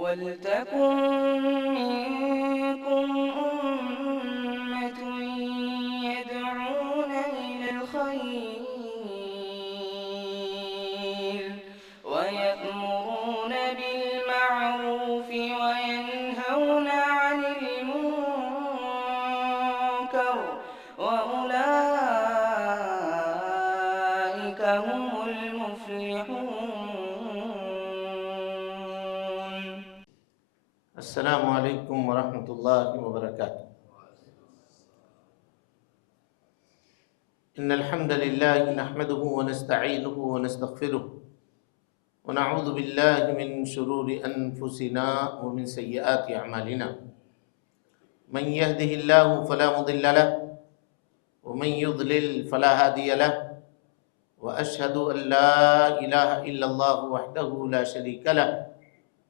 وَلْتَكُن مِّنكُمْ أُمَّةٌ يَدْعُونَ إِلَى الْخَيْرِ وَيَأْمُرُونَ بِالْمَعْرُوفِ وَيَنْهَوْنَ عَنِ الْمُنكَرِ وَأُولَٰئِكَ هُمُ الْمُفْلِحُونَ. السلام علیکم ورحمۃ اللہ وبرکاتہ۔ ان الحمد للہ نحمده ونستعینه ونستغفره ونعوذ باللہ من شرور انفسنا ومن سیئات اعمالنا، من يهده اللہ فلا مضل له ومن يضلل فلا هادی له واشهد ان لا الہ الا اللہ وحدہ لا شریک له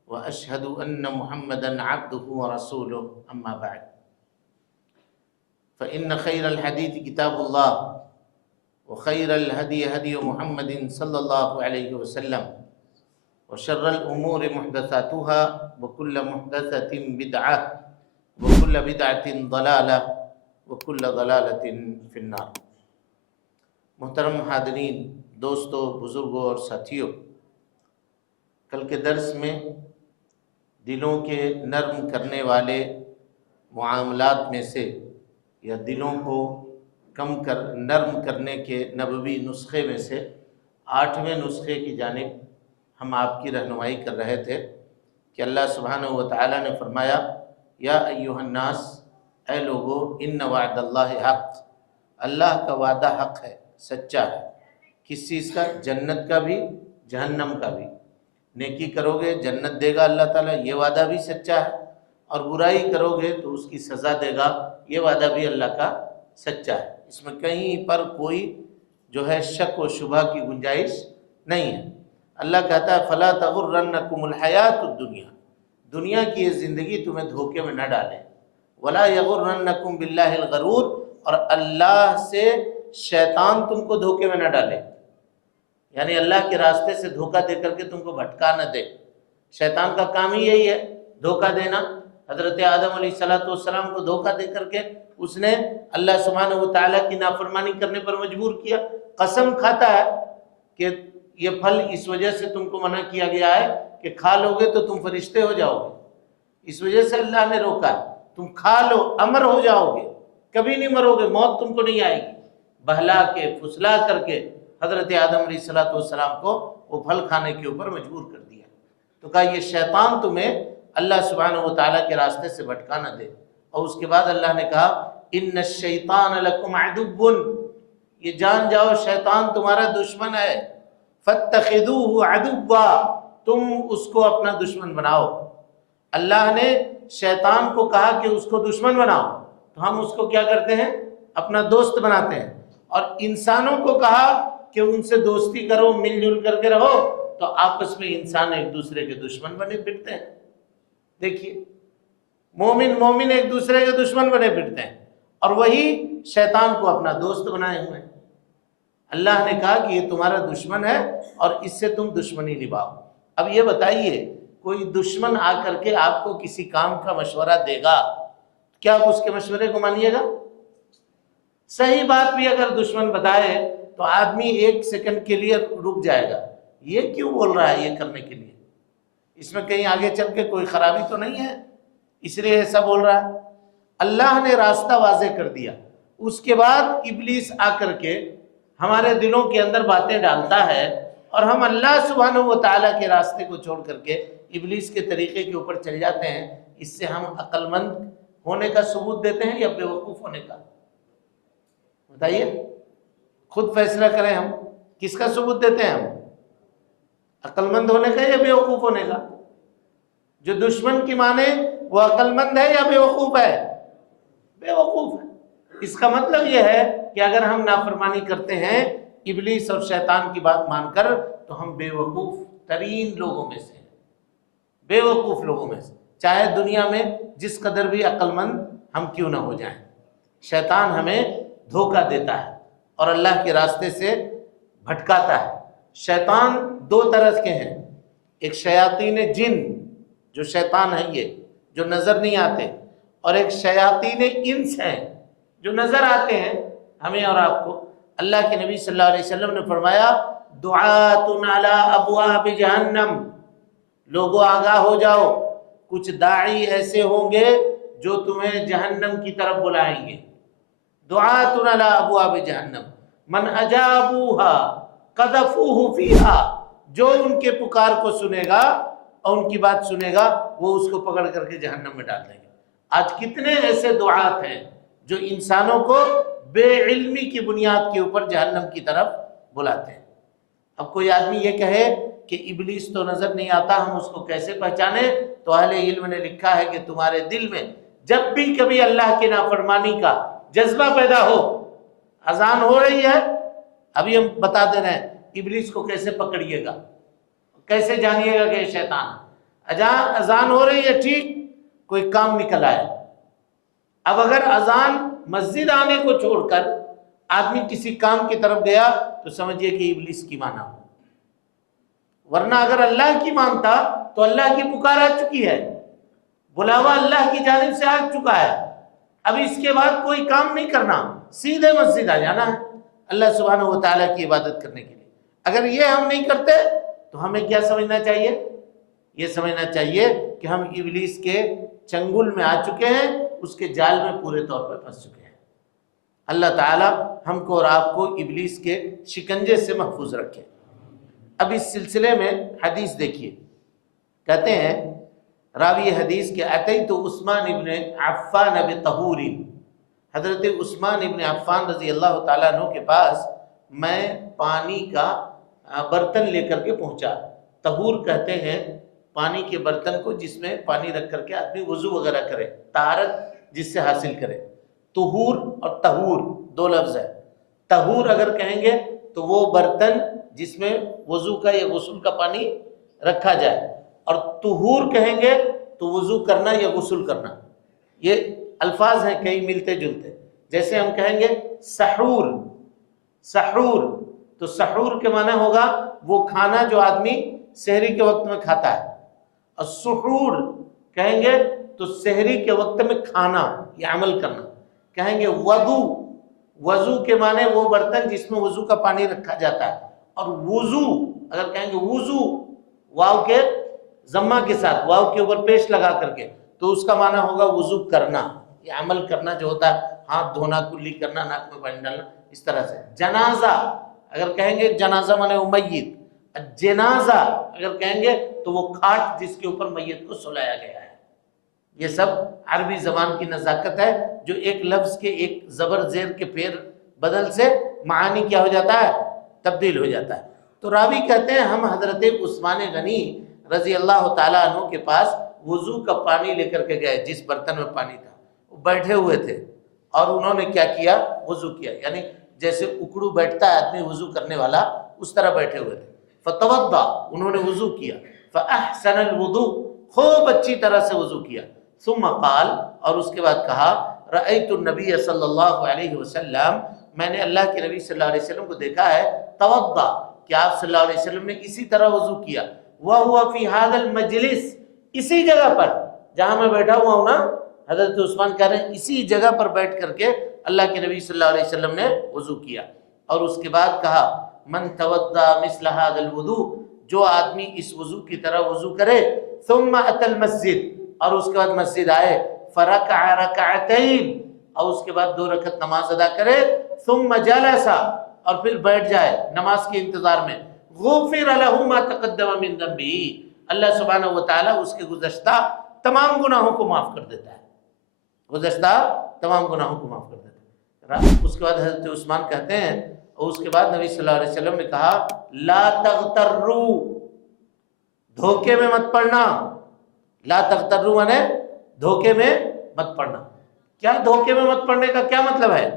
واشهد ان محمدا عبده ورسوله اما بعد فان خیر الحدیث کتاب اللہ وخیر الهدی هدی محمد صلی اللہ علیہ وسلم وشر الامور محدثاتها وكل محدثة بدعة وكل بدعة ضلالة وكل ضلالة في النار۔ محترم حاضرین، دوستو، بزرگوں اور ساتھیوں، کل کے درس میں دلوں کے نرم کرنے والے معاملات میں سے یا دلوں کو نرم کرنے کے نبوی نسخے میں سے 8ویں نسخے کی جانب ہم آپ کی رہنمائی کر رہے تھے کہ اللہ سبحانہ و تعالیٰ نے فرمایا، یا ایہا الناس، اے لوگو، ان وعد اللہ حق، اللہ کا وعدہ حق ہے، سچا ہے۔ کس چیز کا؟ جنت کا بھی، جہنم کا بھی۔ نیکی کرو گے جنت دے گا اللہ تعالیٰ، یہ وعدہ بھی سچا ہے، اور برائی کرو گے تو اس کی سزا دے گا، یہ وعدہ بھی اللہ کا سچا ہے۔ اس میں کہیں پر کوئی جو ہے شک و شبہ کی گنجائش نہیں ہے۔ اللہ کہتا ہے فَلَا تَغُرَّنَّكُمُ الْحَيَاةُ الدُّنْيَا، دنیا کی یہ زندگی تمہیں دھوکے میں نہ ڈالے، وَلَا يَغُرَّنَّكُمْ بِاللَّهِ الْغَرُورُ، اور اللہ سے شیطان تم کو دھوکے میں نہ ڈالے، یعنی اللہ کے راستے سے دھوکہ دے کر کے تم کو بھٹکا نہ دے۔ شیطان کا کام ہی یہی ہے، دھوکہ دینا۔ حضرت آدم علیہ السلام کو دھوکہ دے کر کے اس نے اللہ سبحانہ و تعالیٰ کی نافرمانی کرنے پر مجبور کیا۔ قسم کھاتا ہے کہ یہ پھل اس وجہ سے تم کو منع کیا گیا ہے کہ کھا لو گے تو تم فرشتے ہو جاؤ گے، اس وجہ سے اللہ نے روکا، تم کھا لو امر ہو جاؤ گے، کبھی نہیں مرو گے، موت تم کو نہیں آئے گی۔ بہلا کے پھسلا کر کے حضرت آدم علیہ السلام کو وہ پھل کھانے کے اوپر مجبور کر دیا۔ تو کہا یہ شیطان تمہیں اللہ سبحانہ و تعالیٰ کے راستے سے بھٹکا نہ دے۔ اور اس کے بعد اللہ نے کہا ان الشیطان لکم عدو، یہ جان جاؤ شیطان تمہارا دشمن ہے، فاتخذوہ عدوا، تم اس کو اپنا دشمن بناؤ۔ اللہ نے شیطان کو کہا کہ اس کو دشمن بناؤ، تو ہم اس کو کیا کرتے ہیں؟ اپنا دوست بناتے ہیں۔ اور انسانوں کو کہا کہ ان سے دوستی کرو، مل جل کر کے رہو، تو آپس میں انسان ایک دوسرے کے دشمن بنے پھرتے ہیں۔ دیکھیے، مومن ایک دوسرے کے دشمن بنے پھرتے ہیں، اور وہی شیطان کو اپنا دوست بنائے ہوئے ہیں۔ اللہ نے کہا کہ یہ تمہارا دشمن ہے اور اس سے تم دشمنی نبھاؤ۔ اب یہ بتائیے، کوئی دشمن آ کر کے آپ کو کسی کام کا مشورہ دے گا، کیا آپ اس کے مشورے کو مانیے گا؟ صحیح بات بھی اگر دشمن بتائے تو آدمی 1 سیکنڈ کے لیے رک جائے گا، یہ کیوں بول رہا ہے یہ کرنے کے لیے، اس میں کہیں آگے چل کے کوئی خرابی تو نہیں ہے، اس لیے ایسا بول رہا ہے۔ اللہ نے راستہ واضح کر دیا، اس کے بعد ابلیس آ کر کے ہمارے دلوں کے اندر باتیں ڈالتا ہے، اور ہم اللہ سبحانہ و تعالیٰ کے راستے کو چھوڑ کر کے ابلیس کے طریقے کے اوپر چل جاتے ہیں۔ اس سے ہم عقل مند ہونے کا ثبوت دیتے ہیں یا بے وقوف ہونے کا؟ بتائیے، خود فیصلہ کریں، ہم کس کا ثبوت دیتے ہیں؟ ہم عقل مند ہونے کا یا بے وقوف ہونے کا؟ جو دشمن کی مانے وہ عقل مند ہے یا بے وقوف ہے؟ بے وقوف ہے۔ اس کا مطلب یہ ہے کہ اگر ہم نافرمانی کرتے ہیں ابلیس اور شیطان کی بات مان کر، تو ہم بے وقوف ترین لوگوں میں سے ہیں، بے وقوف لوگوں میں سے، چاہے دنیا میں جس قدر بھی عقل مند ہم کیوں نہ ہو جائیں۔ شیطان ہمیں دھوکہ دیتا ہے اور اللہ کے راستے سے بھٹکاتا ہے۔ شیطان 2 طرح کے ہیں، ایک شیاطین جن جو شیطان ہیں یہ جو نظر نہیں آتے، اور ایک شیاطین انس ہیں جو نظر آتے ہیں ہمیں اور آپ کو۔ اللہ کے نبی صلی اللہ علیہ وسلم نے فرمایا دعات علی ابواب جہنم، لوگوں آگاہ ہو جاؤ، کچھ داعی ایسے ہوں گے جو تمہیں جہنم کی طرف بلائیں گے۔ دعات علی ابواب جہنم من اجابوها قذفوه فیها، جو ان کے پکار کو سنے گا اور ان کی بات سنے گا وہ اس کو پکڑ کر کے جہنم میں ڈال دیں گے۔ آج کتنے ایسے دعات ہیں جو انسانوں کو بے علمی کی بنیاد کے اوپر جہنم کی طرف بلاتے ہیں۔ اب کوئی آدمی یہ کہے کہ ابلیس تو نظر نہیں آتا، ہم اس کو کیسے پہچانے؟ تو اہل علم نے لکھا ہے کہ تمہارے دل میں جب بھی کبھی اللہ کی نافرمانی کا جذبہ پیدا ہو، اذان ہو رہی ہے، ابھی ہم بتا دے رہے ہیں ابلیس کو کیسے پکڑیے گا، کیسے جانیے گا کہ یہ شیطان ہے۔ اذان ہو رہی ہے، ٹھیک، کوئی کام نکل آیا۔ اب اگر اذان مسجد آنے کو چھوڑ کر آدمی کسی کام کی طرف گیا تو سمجھیے کہ ابلیس کی مانا ہو، ورنہ اگر اللہ کی مانتا تو اللہ کی پکار آ چکی ہے، بلاوا اللہ کی جانب سے آ چکا ہے۔ اب اس کے بعد کوئی کام نہیں کرنا، سیدھے مسجد آ جانا ہے اللہ سبحانہ و تعالیٰ کی عبادت کرنے کے لیے۔ اگر یہ ہم نہیں کرتے تو ہمیں کیا سمجھنا چاہیے؟ یہ سمجھنا چاہیے کہ ہم ابلیس کے چنگل میں آ چکے ہیں، اس کے جال میں پورے طور پر پھنس چکے ہیں۔ اللہ تعالیٰ ہم کو اور آپ کو ابلیس کے شکنجے سے محفوظ رکھے۔ اب اس سلسلے میں حدیث دیکھیے، کہتے ہیں راوی حدیث کے اتیت عثمان ابن عفان بطہور، حضرت عثمان ابن عفان رضی اللہ تعالیٰ عنہ کے پاس میں پانی کا برتن لے کر کے پہنچا۔ طہور کہتے ہیں پانی کے برتن کو جس میں پانی رکھ کر کے آدمی وضو وغیرہ کرے، طہارت جس سے حاصل کرے۔ طہور اور طہور دو لفظ ہے۔ طہور اگر کہیں گے تو وہ برتن جس میں وضو کا یا غسل کا پانی رکھا جائے، اور طہور کہیں گے تو وضو کرنا یا غسل کرنا۔ یہ الفاظ ہیں کئی ملتے جلتے، جیسے ہم کہیں گے سحور، سحور تو سحور کے معنی ہوگا وہ کھانا جو آدمی سحری کے وقت میں کھاتا ہے، اور سحور کہیں گے تو سحری کے وقت میں کھانا یا عمل کرنا۔ کہیں گے وضو، وضو کے معنی وہ برتن جس میں وضو کا پانی رکھا جاتا ہے، اور وضو اگر کہیں گے وضو واو کے ضمہ کے ساتھ، واو کے اوپر پیش لگا کر کے، تو اس کا معنی ہوگا وضو کرنا، یہ عمل کرنا جو ہوتا ہے، ہاتھ دھونا، کلی کرنا، ناک میں پانی ڈالنا، اس طرح سے۔ جنازہ اگر کہیں گے، جنازہ مانے میت، جنازہ اگر کہیں گے تو وہ کھاٹ جس کے اوپر میت کو سلایا گیا ہے۔ یہ سب عربی زبان کی نزاکت ہے، جو ایک لفظ کے ایک زبر زیر کے پھیر بدل سے معانی کیا ہو جاتا ہے، تبدیل ہو جاتا ہے۔ تو راوی کہتے ہیں ہم حضرت عثمان غنی رضی اللہ تعالیٰ عنہ کے پاس وضو کا پانی لے کر کے گئے، جس برتن میں پانی تھا وہ بیٹھے ہوئے تھے، اور انہوں نے کیا کیا؟ وضو کیا، یعنی جیسے اکڑو بیٹھتا ہے آدمی وضو کرنے والا، اس طرح بیٹھے ہوئے تھے۔ فتوضا، انہوں نے وضو کیا، فاحسن الوضوء، خوب اچھی طرح سے وضو کیا، ثم قال، اور اس کے بعد کہا رأیت النبی صلی اللہ علیہ وسلم، میں نے اللہ کے نبی صلی اللہ علیہ وسلم کو دیکھا ہے، توضا، کہ آپ صلی اللہ علیہ وسلم نے اسی طرح وضو کیا، وَهُوَ فِي هَذَا الْمَجْلِسِ، اسی جگہ پر جہاں میں بیٹھا ہوا ہوں نا، حضرت عثمان کہہ رہے ہیں اسی جگہ پر بیٹھ کر کے اللہ کے نبی صلی اللہ علیہ وسلم نے وضو کیا۔ اور اس کے بعد کہا من توضا مثل هذا الوضوء، جو آدمی اس وضو کی طرح وضو کرے، ثم اتى المسجد، اور اس کے بعد مسجد آئے، فرکع رکعتین، اور اس کے بعد 2 رکعت نماز ادا کرے، ثم جلس، اور پھر بیٹھ جائے نماز کے انتظار میں، غفر له ما تقدم من ذنبه، اللہ سبحانہ و تعالیٰ اس کے گزشتہ تمام گناہوں کو معاف کر دیتا ہے، گزشتہ تمام گناہوں کو معاف کر دیتا ہے۔ اس کے بعد حضرت عثمان کہتے ہیں، اور اس کے بعد نبی صلی اللہ علیہ وسلم نے کہا لا تغتروا، دھوکے میں مت پڑنا، لا تغتروا مانے دھوکے میں مت پڑنا۔ کیا دھوکے میں مت پڑنے کا کیا مطلب ہے؟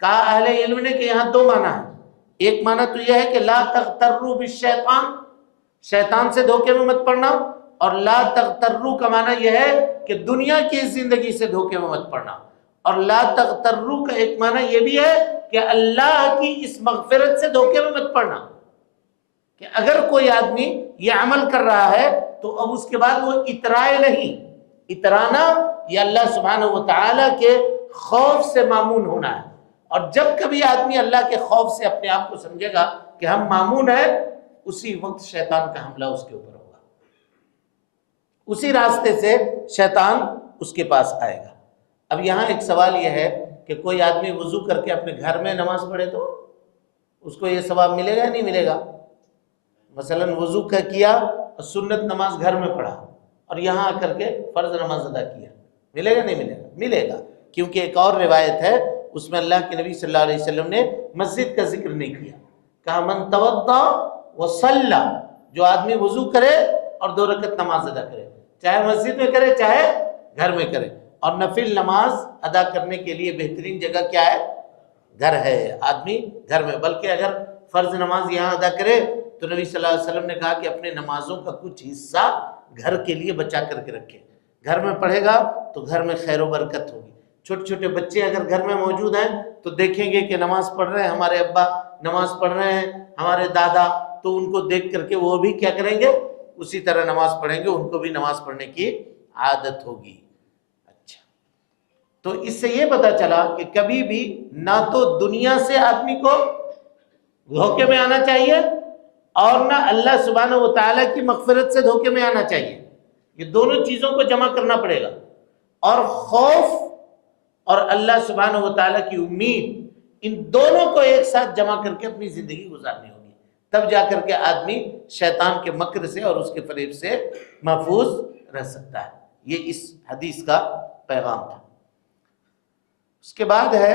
کہا اہل علم نے کہ یہاں 2 معنی ہیں۔ ایک معنی تو یہ ہے کہ لا تغتروا بالشیطان، شیطان سے دھوکے میں مت پڑنا، اور لا تغتروا کا معنی یہ ہے کہ دنیا کی زندگی سے دھوکے میں مت پڑنا، اور لا تغتروا کا ایک معنی یہ بھی ہے کہ اللہ کی اس مغفرت سے دھوکے میں مت پڑنا، کہ اگر کوئی آدمی یہ عمل کر رہا ہے تو اب اس کے بعد وہ اترائے نہیں. اترانا یہ اللہ سبحانہ وتعالی کے خوف سے مامون ہونا ہے. اور جب کبھی آدمی اللہ کے خوف سے اپنے آپ کو سمجھے گا کہ ہم مامون ہیں، اسی وقت شیطان کا حملہ اس کے اوپر ہوگا، اسی راستے سے شیطان اس کے پاس آئے گا. اب یہاں ایک سوال یہ ہے کہ کوئی آدمی وضو کر کے اپنے گھر میں نماز پڑھے تو اس کو یہ ثواب ملے گا یا نہیں ملے گا؟ مثلا وضو کیا اور سنت نماز گھر میں پڑھا اور یہاں آ کر کے فرض نماز ادا کیا، ملے گا نہیں ملے گا؟ ملے گا، کیونکہ ایک اور روایت ہے اس میں اللہ کے نبی صلی اللہ علیہ وسلم نے مسجد کا ذکر نہیں کیا. کہا من توضا وصلی، جو آدمی وضو کرے اور 2 رکعت نماز ادا کرے، چاہے مسجد میں کرے چاہے گھر میں کرے. اور نفل نماز ادا کرنے کے لیے بہترین جگہ کیا ہے؟ گھر ہے. آدمی گھر میں، بلکہ اگر فرض نماز یہاں ادا کرے تو نبی صلی اللہ علیہ وسلم نے کہا کہ اپنے نمازوں کا کچھ حصہ گھر کے لیے بچا کر کے رکھے. گھر میں پڑھے گا تو گھر میں خیر و برکت ہوگی. چھوٹے چھوٹے بچے اگر گھر میں موجود ہیں تو دیکھیں گے کہ نماز پڑھ رہے ہیں، ہمارے ابا نماز پڑھ رہے ہیں، ہمارے دادا، تو ان کو دیکھ کر کے وہ بھی کیا کریں گے؟ اسی طرح نماز پڑھیں گے، ان کو بھی نماز پڑھنے کی عادت ہوگی. اچھا، تو اس سے یہ پتا چلا کہ کبھی بھی نہ تو دنیا سے آدمی کو دھوکے میں آنا چاہیے اور نہ اللہ سبحانہ و تعالیٰ کی مغفرت سے دھوکے میں آنا چاہیے. یہ دونوں چیزوں کو جمع کرنا پڑے گا، اور خوف اور اللہ سبحانہ و تعالیٰ کی امید، ان دونوں کو ایک ساتھ جمع کر کے اپنی زندگی گزارنی ہوگی. تب جا کر کے آدمی شیطان کے مکر سے اور اس کے فریب سے محفوظ رہ سکتا ہے. یہ اس حدیث کا پیغام تھا. اس کے بعد ہے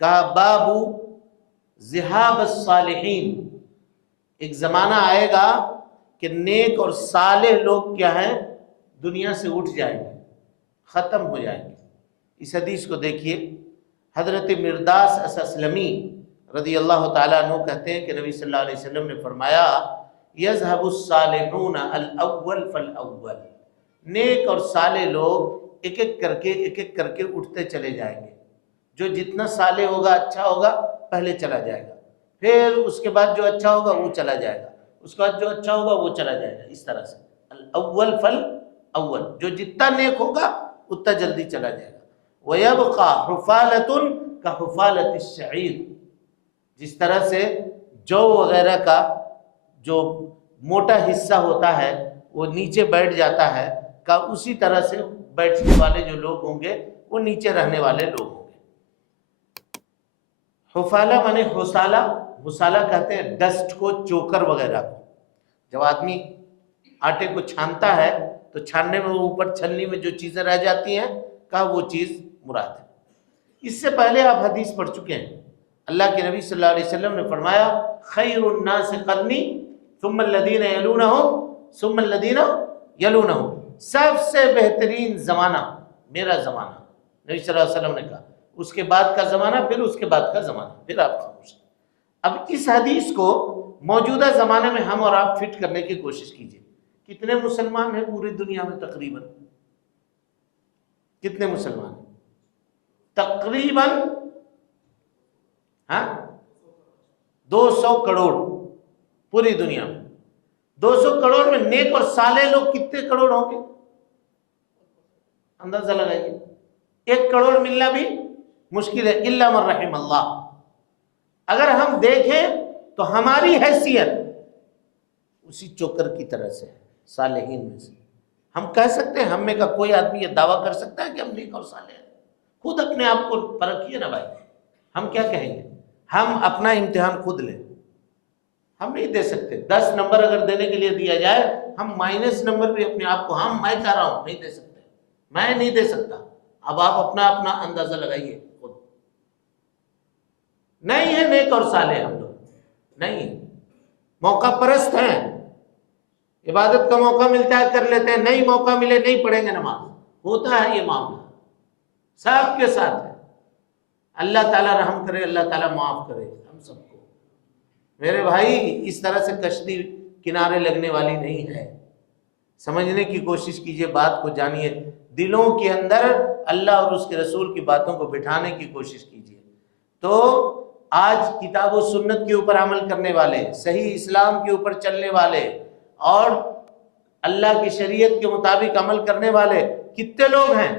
کہا باب ذہاب الصالحین. ایک زمانہ آئے گا کہ نیک اور صالح لوگ کیا ہیں؟ دنیا سے اٹھ جائیں گے، ختم ہو جائیں گے. اس حدیث کو دیکھیے، حضرت مرداس اسلمی رضی اللہ تعالیٰ عنہ کہتے ہیں کہ نبی صلی اللہ علیہ وسلم نے فرمایا یذهب الصالحون الاول فالاول. نیک اور صالح لوگ ایک ایک کر کے اٹھتے چلے جائیں گے. جو جتنا صالح ہوگا، اچھا ہوگا، پہلے چلا جائے گا، پھر اس کے بعد جو اچھا ہوگا وہ چلا جائے گا، اس کے بعد جو اچھا ہوگا وہ چلا جائے گا. اس طرح سے الاول فالاول، جو جتنا نیک ہوگا اتنا جلدی چلا جائے گا. وَيَبْقَى حُفَالَةٌ كَحُفَالَةِ الشَّعِيرِ. جس طرح سے جو وغیرہ کا جو موٹا حصہ ہوتا ہے وہ نیچے بیٹھ جاتا ہے، کا اسی طرح سے بیٹھنے والے جو لوگ ہوں گے وہ نیچے رہنے والے لوگ ہوں گے. حفالہ مانے حسالہ، حسالہ کہتے ہیں ڈسٹ کو، چوکر وغیرہ کو. جب آدمی آٹے کو چھانتا ہے تو چھاننے میں اوپر چھلنی میں جو چیزیں رہ جاتی ہیں کا وہ چیز مراد ہے. اس سے پہلے آپ حدیث پڑھ چکے ہیں. اللہ کے نبی صلی اللہ علیہ وسلم نے فرمایا خیر الناس قرنی ثم الذین یلونہم ثم الذین یلونہم. سب سے بہترین زمانہ میرا زمانہ، نبی صلی اللہ علیہ وسلم نے کہا. اس کے بعد کا زمانہ، پھر اس کے بعد کا زمانہ، پھر آپ خاموش. اب اس حدیث کو موجودہ زمانے میں ہم اور آپ فٹ کرنے کی کوشش کیجیے. کتنے مسلمان ہیں پوری دنیا میں؟ تقریباً کتنے مسلمان ہیں؟ تقریباً 200 کروڑ پوری دنیا میں. 200 کروڑ میں نیک اور صالح لوگ کتنے کروڑ ہوں گے؟ اندازہ لگائیے. 1 کروڑ ملنا بھی مشکل ہے، الا من رحم اللہ. اگر ہم دیکھیں تو ہماری حیثیت اسی چوکر کی طرح سے ہے، صالحین میں سے. ہم کہہ سکتے ہیں، ہم میں کا کوئی آدمی یہ دعویٰ کر سکتا ہے کہ ہم نیک اور صالح ہیں؟ خود اپنے آپ کو پرکھیے نا بھائی. ہم کیا کہیں گے؟ ہم اپنا امتحان خود لیں. ہم نہیں دے سکتے. 10 نمبر اگر دینے کے لیے دیا جائے، ہم مائنس نمبر بھی اپنے آپ کو، میں کہہ رہا ہوں نہیں دے سکتے، میں نہیں دے سکتا. اب آپ اپنا اندازہ لگائیے خود. نہیں ہے نیک اور صالح ہم لوگ، نہیں ہے. موقع پرست ہیں، عبادت کا موقع ملتا ہے کر لیتے ہیں، نہیں موقع ملے نہیں پڑھیں گے نماز. ہوتا ہے یہ معاملہ، سب کے ساتھ ہے. اللہ تعالیٰ رحم کرے، اللہ تعالیٰ معاف کرے ہم سب کو. میرے بھائی اس طرح سے کشتی کنارے لگنے والی نہیں ہے. سمجھنے کی کوشش کیجئے، بات کو جانیے، دلوں کے اندر اللہ اور اس کے رسول کی باتوں کو بٹھانے کی کوشش کیجئے. تو آج کتاب و سنت کے اوپر عمل کرنے والے، صحیح اسلام کے اوپر چلنے والے اور اللہ کی شریعت کے مطابق عمل کرنے والے کتنے لوگ ہیں؟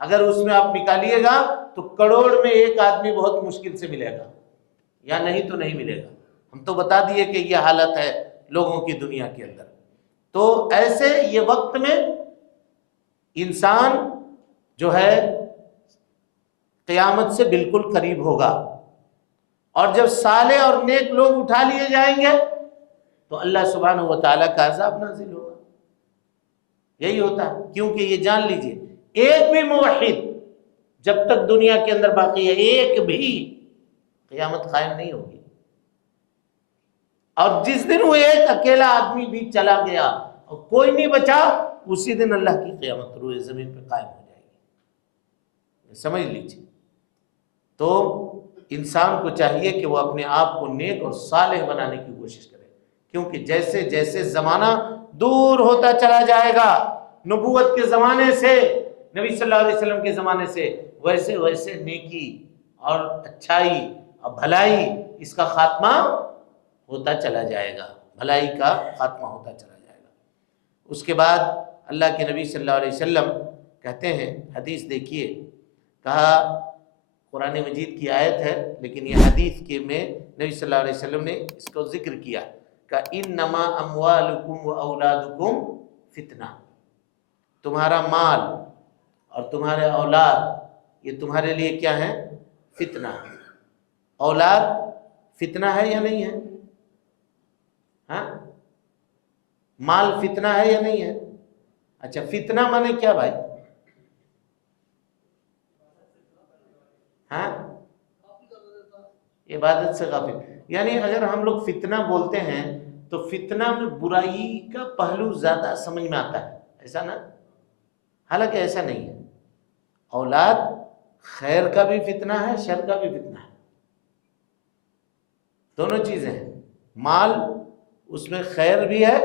اگر اس میں آپ نکالیے گا تو کروڑ میں ایک آدمی بہت مشکل سے ملے گا، یا نہیں تو نہیں ملے گا۔ ہم تو بتا دیے کہ یہ حالت ہے لوگوں کی دنیا کے اندر۔ تو ایسے یہ وقت میں انسان جو ہے قیامت سے بالکل قریب ہوگا، اور جب صالح اور نیک لوگ اٹھا لیے جائیں گے تو اللہ سبحانہ و تعالیٰ کا عذاب نازل ہوگا۔ یہی ہوتا ہے، کیونکہ یہ جان لیجئے ایک بھی موحد جب تک دنیا کے اندر باقی ہے، ایک بھی، قیامت قائم نہیں ہوگی۔ اور جس دن وہ ایک اکیلا آدمی بھی چلا گیا اور کوئی نہیں بچا، اسی دن اللہ کی قیامت روئے زمین پہ قائم ہو جائے گی، سمجھ لیجیے۔ تو انسان کو چاہیے کہ وہ اپنے آپ کو نیک اور صالح بنانے کی کوشش کرے، کیونکہ جیسے جیسے زمانہ دور ہوتا چلا جائے گا نبوت کے زمانے سے، نبی صلی اللہ علیہ وسلم کے زمانے سے، ویسے ویسے نیکی اور اچھائی اور بھلائی اس کا خاتمہ ہوتا چلا جائے گا، بھلائی کا خاتمہ ہوتا چلا جائے گا۔ اس کے بعد اللہ کے نبی صلی اللہ علیہ وسلم کہتے ہیں، حدیث دیکھیے، کہا قرآن مجید کی آیت ہے لیکن یہ حدیث کے میں نبی صلی اللہ علیہ وسلم نے اس کو ذکر کیا کہ انما اموالکم و اولادکم فتنہ، تمہارا مال اور تمہارے اولاد یہ تمہارے لیے کیا ہے؟ فتنہ۔ اولاد فتنہ ہے یا نہیں ہے؟ ہاں، مال فتنہ ہے یا نہیں ہے؟ اچھا، فتنہ مانے کیا بھائی؟ ہاں، عبادت سے غافل، یعنی اگر ہم لوگ فتنہ بولتے ہیں تو فتنہ میں برائی کا پہلو زیادہ سمجھ میں آتا ہے، ایسا نا؟ حالانکہ ایسا نہیں ہے، اولاد خیر کا بھی فتنہ ہے، شر کا بھی فتنہ ہے، دونوں چیزیں ہیں۔ مال اس میں خیر بھی ہے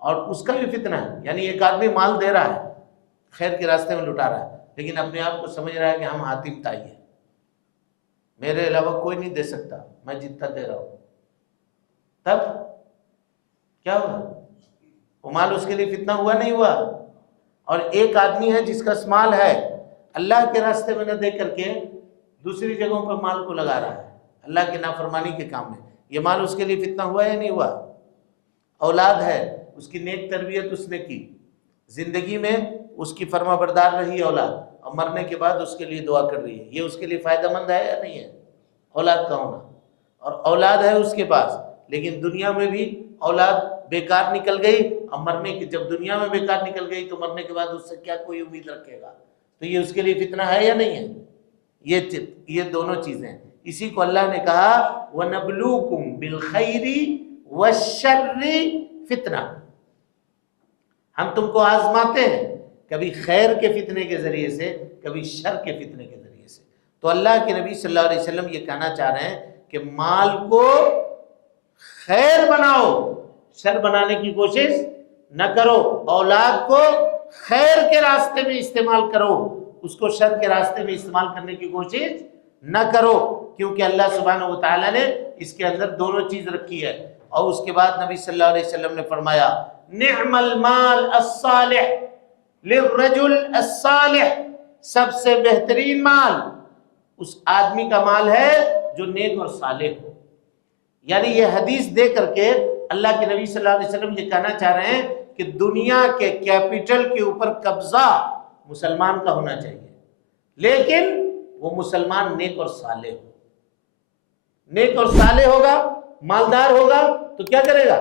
اور اس کا بھی فتنہ ہے، یعنی ایک آدمی مال دے رہا ہے، خیر کے راستے میں لٹا رہا ہے، لیکن اپنے آپ کو سمجھ رہا ہے کہ ہم حاتم تائی ہیں، میرے علاوہ کوئی نہیں دے سکتا، میں جتنا دے رہا ہوں، تب کیا ہوگا؟ وہ مال اس کے لیے فتنہ ہوا نہیں ہوا؟ اور ایک آدمی ہے جس کا مال ہے، اللہ کے راستے میں نہ دے کر کے دوسری جگہوں پر مال کو لگا رہا ہے اللہ کے نافرمانی کے کام میں، یہ مال اس کے لیے فتنہ ہوا یا نہیں ہوا؟ اولاد ہے، اس کی نیک تربیت اس نے کی، زندگی میں اس کی فرما بردار رہی اولاد، اور مرنے کے بعد اس کے لیے دعا کر رہی ہے، یہ اس کے لیے فائدہ مند ہے یا نہیں ہے اولاد کا ہونا؟ اور اولاد ہے اس کے پاس لیکن دنیا میں بھی اولاد بیکار نکل گئی، اور مرنے کی جب دنیا میں بیکار نکل گئی تو مرنے کے بعد اس سے کیا کوئی امید رکھے گا؟ تو یہ اس کے لیے فتنہ ہے یا نہیں ہے؟ یہ دونوں چیزیں ہیں۔ اسی کو اللہ نے کہا وَنَبْلُوكُمْ بِالْخَيْرِ وَالشَّرِّ فتنہ، ہم تم کو آزماتے ہیں کبھی خیر کے فتنے کے ذریعے سے، کبھی شر کے فتنے کے ذریعے سے۔ تو اللہ کے نبی صلی اللہ علیہ وسلم یہ کہنا چاہ رہے ہیں کہ مال کو خیر بناؤ، شر بنانے کی کوشش نہ کرو، اولاد کو خیر کے راستے میں استعمال کرو، اس کو شر کے راستے میں استعمال کرنے کی کوشش نہ کرو، کیونکہ اللہ سبحانہ و تعالیٰ نے اس کے اندر دونوں چیز رکھی ہے۔ اور اس کے بعد نبی صلی اللہ علیہ وسلم نے فرمایا نعم المال الصالح للرجل الصالح، سب سے بہترین مال اس آدمی کا مال ہے جو نیک اور صالح ہو۔ یعنی یہ حدیث دے کر کے اللہ کے نبی صلی اللہ علیہ وسلم یہ کہنا چاہ رہے ہیں کہ دنیا کے کیپٹل کے اوپر قبضہ مسلمان کا ہونا چاہیے، لیکن وہ مسلمان نیک اور صالح ہو۔ نیک اور صالح ہوگا، مالدار ہوگا تو کیا کرے گا؟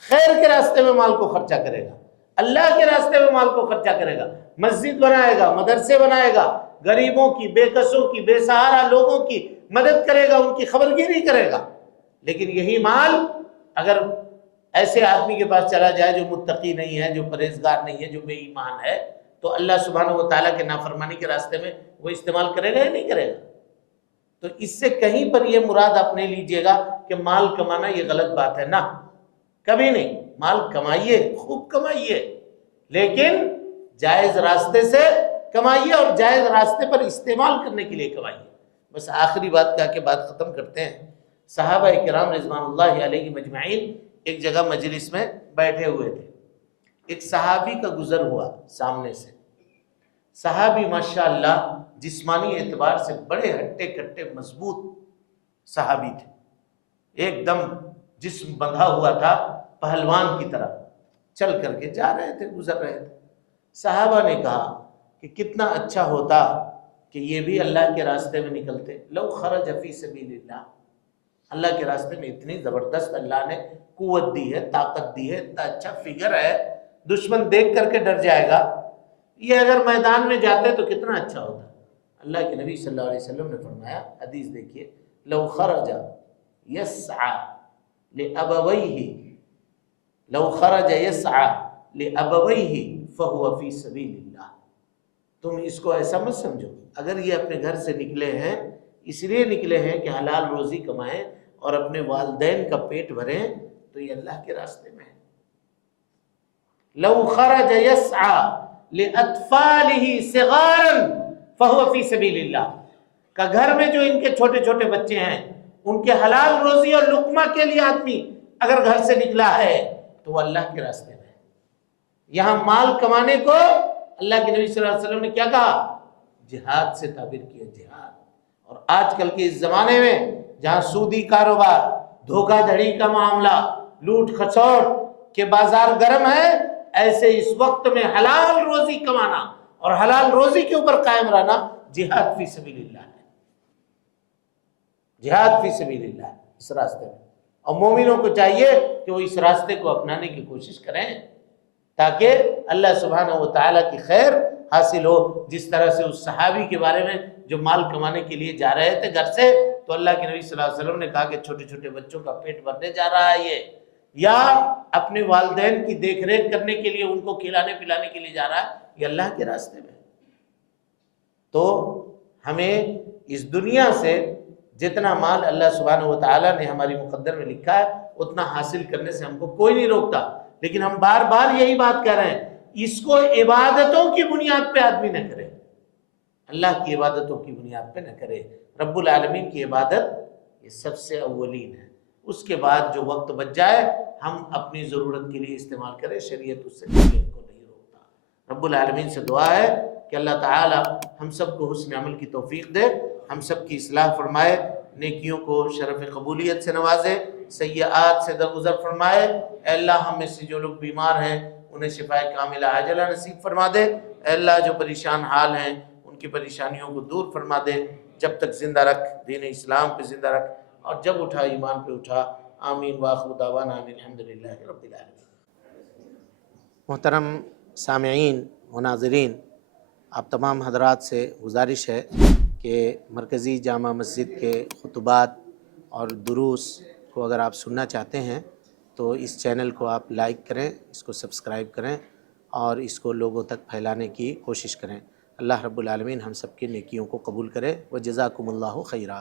خیر کے راستے میں مال کو خرچہ کرے گا، اللہ کے راستے میں مال کو خرچہ کرے گا، مسجد بنائے گا، مدرسے بنائے گا، غریبوں کی، بے کسوں کی، بے سہارا لوگوں کی مدد کرے گا، ان کی خبرگیری کرے گا۔ لیکن یہی مال اگر ایسے آدمی کے پاس چلا جائے جو متقی نہیں ہے، جو پرہیزگار نہیں ہے، جو بے ایمان ہے، تو اللہ سبحانہ و تعالیٰ کے نافرمانی کے راستے میں وہ استعمال کرے گا یا نہیں کرے گا؟ تو اس سے کہیں پر یہ مراد آپ نہیں لیجئے گا کہ مال کمانا یہ غلط بات ہے، نہ، کبھی نہیں۔ مال کمائیے، خوب کمائیے، لیکن جائز راستے سے کمائیے اور جائز راستے پر استعمال کرنے کے لیے کمائیے۔ بس آخری بات کہا کے بعد ختم کرتے ہیں۔ صحابہ کرام رضوان اللہ علیہ مجمعین ایک جگہ مجلس میں بیٹھے ہوئے تھے، ایک صحابی کا گزر ہوا سامنے سے. صحابی ماشاءاللہ جسمانی اعتبار سے بڑے ہٹے کٹے مضبوط صحابی تھے، ایک دم جسم بندھا ہوا تھا پہلوان کی طرح، چل کر کے جا رہے تھے، گزر رہے تھے. صحابہ نے کہا کہ کتنا اچھا ہوتا کہ یہ بھی اللہ کے راستے میں نکلتے. لو خرج فی سبیل اللہ، اللہ کے راستے میں اتنی زبردست اللہ نے قوت دی ہے، طاقت دی ہے، اتنا اچھا فگر ہے، دشمن دیکھ کر کے ڈر جائے گا. یہ اگر میدان میں جاتے تو کتنا اچھا ہوتا. اللہ کے نبی صلی اللہ علیہ وسلم نے فرمایا، حدیث دیکھیے، لو خرج یسعى لأبویہ، لو خرج یسعى لأبویہ فہو فی سبیل اللہ. تم اس کو ایسا مت سمجھو، اگر یہ اپنے گھر سے نکلے ہیں اس لیے نکلے ہیں کہ حلال روزی کمائیں اور اپنے والدین کا پیٹ بھریں، تو یہ اللہ کے راستے میں ہے. لو خرج یسعى لأطفالہ صغارا فہو فی سبیل اللہ، کہ گھر میں جو ان کے چھوٹے چھوٹے بچے ہیں ان کے حلال روزی اور لقمہ کے لیے آدمی اگر گھر سے نکلا ہے تو وہ اللہ کے راستے میں ہے. یہاں مال کمانے کو اللہ کے نبی صلی اللہ علیہ وسلم نے کیا کہا؟ جہاد سے تعبیر کیا، جہاد. اور آج کل کے اس زمانے میں جہاں سودی کاروبار، دھوکہ دھڑی کا معاملہ، لوٹ کھسوٹ کے بازار گرم ہے، ایسے اس وقت میں حلال روزی کمانا اور حلال روزی کے اوپر قائم رہنا جہاد فی سبیل اللہ ہے. جہاد فی سبیل اللہ ہے اس راستے میں. اور مومنوں کو چاہیے کہ وہ اس راستے کو اپنانے کی کوشش کریں تاکہ اللہ سبحانہ و تعالیٰ کی خیر حاصل ہو. جس طرح سے اس صحابی کے بارے میں جو مال کمانے کے لیے جا رہے تھے گھر سے، تو اللہ کے نبی صلی اللہ علیہ وسلم نے کہا کہ چھوٹے چھوٹے بچوں کا پیٹ بھرنے جا رہا ہے یہ، یا اپنے والدین کی دیکھ ریکھ کرنے کے لیے، ان کو کھلانے پلانے کے لیے جا رہا ہے، یہ اللہ کے راستے میں. تو ہمیں اس دنیا سے جتنا مال اللہ سبحانہ و تعالیٰ نے ہماری مقدر میں لکھا ہے اتنا حاصل کرنے سے ہم کو کوئی نہیں روکتا. لیکن ہم بار بار یہی بات کہہ رہے ہیں، اس کو عبادتوں کی بنیاد پہ آدمی نہ کرے، اللہ کی عبادتوں کی بنیاد پہ نہ کرے. رب العالمین کی عبادت یہ سب سے اولین ہے. اس کے بعد جو وقت بچ جائے ہم اپنی ضرورت کے لیے استعمال کریں، شریعت اس سے شریعت کو نہیں روکتا. رب العالمین سے دعا ہے کہ اللہ تعالی ہم سب کو حسن عمل کی توفیق دے، ہم سب کی اصلاح فرمائے، نیکیوں کو شرف قبولیت سے نوازے، سیئات سے درگزر فرمائے. اے اللہ ہم میں سے جو لوگ بیمار ہیں انہیں شفائے کاملہ عاجلہ نصیب فرما دے. اے اللہ جو پریشان حال ہیں ان کی پریشانیوں کو دور فرما دے. جب تک زندہ رکھ، دین اسلام پہ زندہ رکھ، اور جب اٹھا ایمان پہ اٹھا. آمین وآخر دعوانا الحمدللہ رب العالمین. محترم سامعین و ناظرین، آپ تمام حضرات سے گزارش ہے کہ مرکزی جامع مسجد کے خطبات اور دروس کو اگر آپ سننا چاہتے ہیں تو اس چینل کو آپ لائک کریں، اس کو سبسکرائب کریں اور اس کو لوگوں تک پھیلانے کی کوشش کریں. اللہ رب العالمین ہم سب کی نیکیوں کو قبول کرے. وجزاکم اللہ خیرا.